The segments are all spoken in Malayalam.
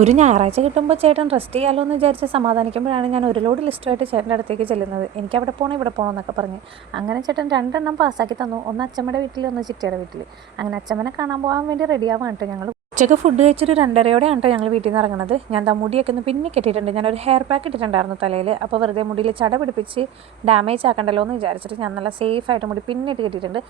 ഒരു ഞായറാഴ്ച കിട്ടുമ്പോൾ ചേട്ടൻ റെസ്റ്റ് ചെയ്യാമല്ലോ എന്ന് വിചാരിച്ച് സമാധാനിക്കുമ്പോഴാണ് ഞാൻ ഒരു ലോഡ് ലിസ്റ്റുമായിട്ട് ചേട്ടൻ്റെ അടുത്തേക്ക് ചെല്ലുന്നത്. എനിക്ക് അവിടെ പോകണം ഇവിടെ പോകണം എന്നൊക്കെ പറഞ്ഞ് അങ്ങനെ ചേട്ടൻ രണ്ടെണ്ണം പാസ്സാക്കി തന്നു. ഒന്ന് അച്ചമ്മയുടെ വീട്ടിൽ, ഒന്ന് ചിറ്റയുടെ വീട്ടിൽ. അങ്ങനെ അച്ചമ്മനെ കാണാൻ പോകാൻ വേണ്ടി റെഡിയാവാണ് കേട്ടോ ഞങ്ങൾ. ഉച്ചയ്ക്ക് ഫുഡ് കഴിച്ചൊരു 2:30 കേട്ടോ ഞങ്ങൾ വീട്ടിൽ നിന്ന് ഇറങ്ങുന്നത്. ഞാൻ മുടിയൊക്കെ ഒന്ന് പിന്നെ കെട്ടിയിട്ടുണ്ട്. ഞാനൊരു ഹെയർ പാക്ക് ഇട്ടിട്ടുണ്ടായിരുന്നു തലയിൽ. അപ്പോൾ വെറുതെ മുടിയിൽ ചട പിടിപ്പിച്ച് ഡാമേജ് ആക്കണ്ടല്ലോ എന്ന് വിചാരിച്ചിട്ട് ഞാൻ നല്ല സേഫായിട്ട് മുടി പിന്നിട്ട് കെട്ടിയിട്ടുണ്ട്.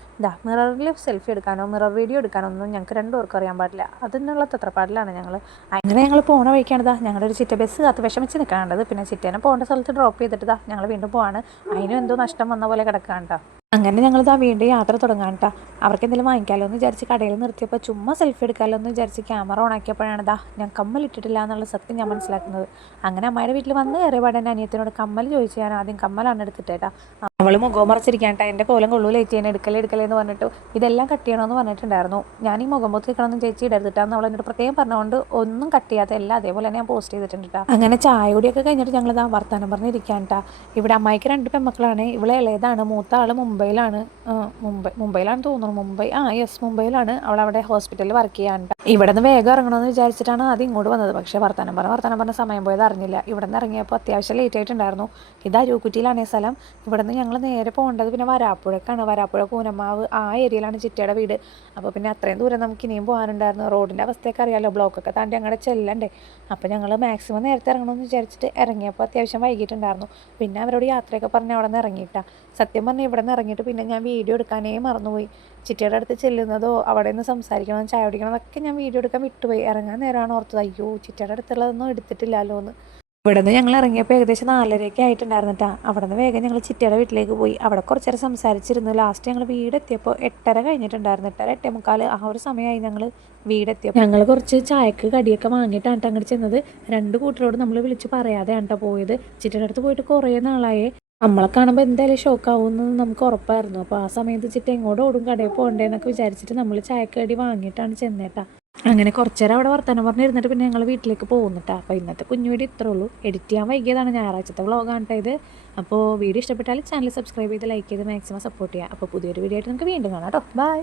മിററിൽ സെൽഫി എടുക്കാനോ മിറർ വീഡിയോ എടുക്കാനോ ഒന്നും ഞങ്ങൾക്ക് രണ്ടുപേർക്കും അറിയാൻ പാടില്ല. അതിനുള്ള തത്രപ്പാടിലാണ് ഞങ്ങൾ. അങ്ങനെ ഞങ്ങൾ പോണ വഴിക്കാണ് ഞങ്ങളുടെ ഒരു ചിറ്റ ബസ് കാത്ത് വിഷമിച്ച് നിൽക്കാണ്ടത്. പിന്നെ ചിറ്റേനെ പോകേണ്ട സ്ഥലത്ത് ഡ്രോപ്പ് ചെയ്തിട്ട് ഞങ്ങൾ വീണ്ടും പോവാണ്. അതിനും എന്തോ നഷ്ടം വന്ന പോലെ കിടക്കാണ്ട. അങ്ങനെ ഞങ്ങളിതാ വീണ്ടും യാത്ര തുടങ്ങാൻ കേട്ടോ. അവർക്ക് എന്തെങ്കിലും വാങ്ങിക്കാമല്ലോ എന്ന് വിചാരിച്ച് കടയിൽ നിർത്തിയപ്പോൾ ചുമ്മാ സെൽഫി എടുക്കാമല്ലോ എന്ന് വിചാരിച്ച് ക്യാമറ ഓൺ ആക്കിയപ്പോഴാണ് ഞാൻ കമ്മലിട്ടിട്ടില്ല എന്നുള്ള സത്യം ഞാൻ മനസ്സിലാക്കുന്നത്. അങ്ങനെ അമ്മയുടെ വീട്ടിൽ വന്ന് കയറിയ പാടെ അനിയത്തിനോട് കമ്മൽ ചോദിച്ചു. ഞാൻ ആദ്യം കമ്മലാണ് എടുത്തിട്ടേട്ടാ. അവൾ മുഖം മറച്ചിരിക്കാണ്ട എൻ്റെ കോലം കൊള്ളൂലേറ്റ് ചെയ്യാൻ എടുക്കലെന്ന് പറഞ്ഞിട്ട് ഇതെല്ലാം കട്ട് ചെയ്യണമെന്ന് പറഞ്ഞിട്ടുണ്ടായിരുന്നു. ഞാൻ ഈ മുഖം പൊത്തി വെക്കണമെന്ന് ചേച്ചി ഇടരുതിട്ടാന്ന് അവൾ എന്നോട് പ്രത്യേകം പറഞ്ഞുകൊണ്ട് ഒന്നും കട്ട് ചെയ്യാത്ത എല്ലാം അതേപോലെ തന്നെ ഞാൻ പോസ്റ്റ് ചെയ്തിട്ടുണ്ട് കേട്ടോ. അങ്ങനെ ചായ കൂടിയൊക്കെ കഴിഞ്ഞിട്ട് ഞങ്ങളിതാ വർത്താനം പറഞ്ഞിരിക്കാൻ കേട്ടോ. ഇവിടെ അമ്മായിക്ക് 2 പെൺമക്കളാണ്. ഇവളെ ഇളയതാണ്. മൂത്ത ആൾ മുംബൈയിലാണ് തോന്നുന്നു. മുംബൈയിലാണ്. അവൾ അവിടെ ഹോസ്പിറ്റലിൽ വർക്ക് ചെയ്യാണ്ട്. ഇവിടെ നിന്ന് വേഗം ഇറങ്ങണമെന്ന് വിചാരിച്ചിട്ടാണ് ആദ്യം ഇങ്ങോട്ട് വന്നത്. പക്ഷേ വർത്താനം പറഞ്ഞ സമയം പോയത് അറിഞ്ഞില്ല. ഇവിടെ നിന്ന് ഇറങ്ങിയപ്പോൾ അത്യാവശ്യം ലേറ്റ് ആയിട്ടുണ്ടായിരുന്നു. ഇത് അരൂക്കുറ്റിയിലാണ് ഈ സ്ഥലം. ഇവിടെ നിന്ന് ഞങ്ങൾ നേരെ പോകേണ്ടത് പിന്നെ വരാപ്പുഴക്കാണ്. വരാപ്പുഴ പൂനമാവ് ആ ഏരിയയിലാണ് ചിറ്റയുടെ വീട്. അപ്പോൾ പിന്നെ അത്രയും ദൂരം നമുക്ക് ഇനിയും പോകാനുണ്ടായിരുന്നു. റോഡിൻ്റെ അവസ്ഥയൊക്കെ അറിയാമല്ലോ, ബ്ലോക്കൊക്കെ താണ്ടി അങ്ങോട്ട് ചെല്ലണ്ടേ. അപ്പോൾ ഞങ്ങൾ മാക്സിമം നേരത്തെ ഇറങ്ങണമെന്ന് വിചാരിച്ചിട്ട് ഇറങ്ങിയപ്പോൾ അത്യാവശ്യം വൈകിട്ടുണ്ടായിരുന്നു. പിന്നെ അവരോട് യാത്രയൊക്കെ പറഞ്ഞ് അവിടെ നിന്ന് ഇറങ്ങിയിട്ടാണ്. സത്യം പറഞ്ഞാൽ ഇവിടെ നിന്ന് ഇറങ്ങിയിട്ട് പിന്നെ ഞാൻ വീഡിയോ എടുക്കാനേ മറന്നുപോയി. ചിറ്റയുടെ അടുത്ത് ചെല്ലുന്നതോ അവിടെ നിന്ന് സംസാരിക്കണം, ചായ കുടിക്കണമെന്നൊക്കെ ഞാൻ വീഡിയോ എടുക്കാൻ വിട്ടുപോയി. ഇറങ്ങാൻ നേരമാണ് ഓർത്തത്, അയ്യോ ചിറ്റയുടെ അടുത്തുള്ളതൊന്നും എടുത്തിട്ടില്ലല്ലോ എന്ന്. ഇവിടെ നിന്ന് ഞങ്ങൾ ഇറങ്ങിയപ്പോൾ ഏകദേശം 4:30 ആയിട്ടുണ്ടായിരുന്നിട്ടാ. അവിടെ നിന്ന് വേഗം ഞങ്ങൾ ചിറ്റയുടെ വീട്ടിലേക്ക് പോയി. അവിടെ കുറച്ച് നേരം സംസാരിച്ചിരുന്നു. ലാസ്റ്റ് ഞങ്ങൾ വീടെത്തിയപ്പോൾ 8:30 കഴിഞ്ഞിട്ടുണ്ടായിരുന്നു. 8:30, 8:45 ആ ഒരു സമയമായി ഞങ്ങൾ വീടെത്തിയപ്പോൾ. ഞങ്ങൾ കുറച്ച് ചായക്ക് കടിയൊക്കെ വാങ്ങിയിട്ടാണ് അങ്ങോട്ട് ചെന്നത്. 2 കൂട്ടരോട് നമ്മൾ വിളിച്ച് പറയാതെയാണ് കേട്ടോ പോയത്. ചിറ്റയുടെ അടുത്ത് പോയിട്ട് കുറേ നാളായേ. നമ്മളെ കാണുമ്പോൾ എന്തായാലും ഷോക്കാവുമെന്ന് നമുക്ക് ഉറപ്പായിരുന്നു. അപ്പോൾ ആ സമയത്ത് ചിറ്റ എങ്ങോട്ട് ഓടും, കടയിൽ പോകണ്ടേന്നൊക്കെ വിചാരിച്ചിട്ട് നമ്മൾ ചായക്കടി വാങ്ങിയിട്ടാണ് ചെന്നേട്ടാ. അങ്ങനെ കുറച്ച് നേരം അവിടെ വർത്തമാനം പറഞ്ഞിരുന്നിട്ട് പിന്നെ ഞങ്ങൾ വീട്ടിലേക്ക് പോകുന്നിട്ടാ. അപ്പോൾ ഇന്നത്തെ കുഞ്ഞു വീഡിയോ ഇത്രേ ഉള്ളൂ. എഡിറ്റ് ചെയ്യാൻ വൈകിയതാണ്, ഞായറാഴ്ചത്തെ വ്ളോഗാണ് കേട്ടോ ഇത്. അപ്പോൾ വീഡിയോ ഇഷ്ടപ്പെട്ടാൽ ചാനൽ സബ്സ്ക്രൈബ് ചെയ്ത് ലൈക്ക് ചെയ്ത് മാക്സിമം സപ്പോർട്ട് ചെയ്യുക. അപ്പോൾ പുതിയൊരു വീഡിയോ ആയിട്ട് നമുക്ക് വീണ്ടും കാണാം കേട്ടോ. ബൈ.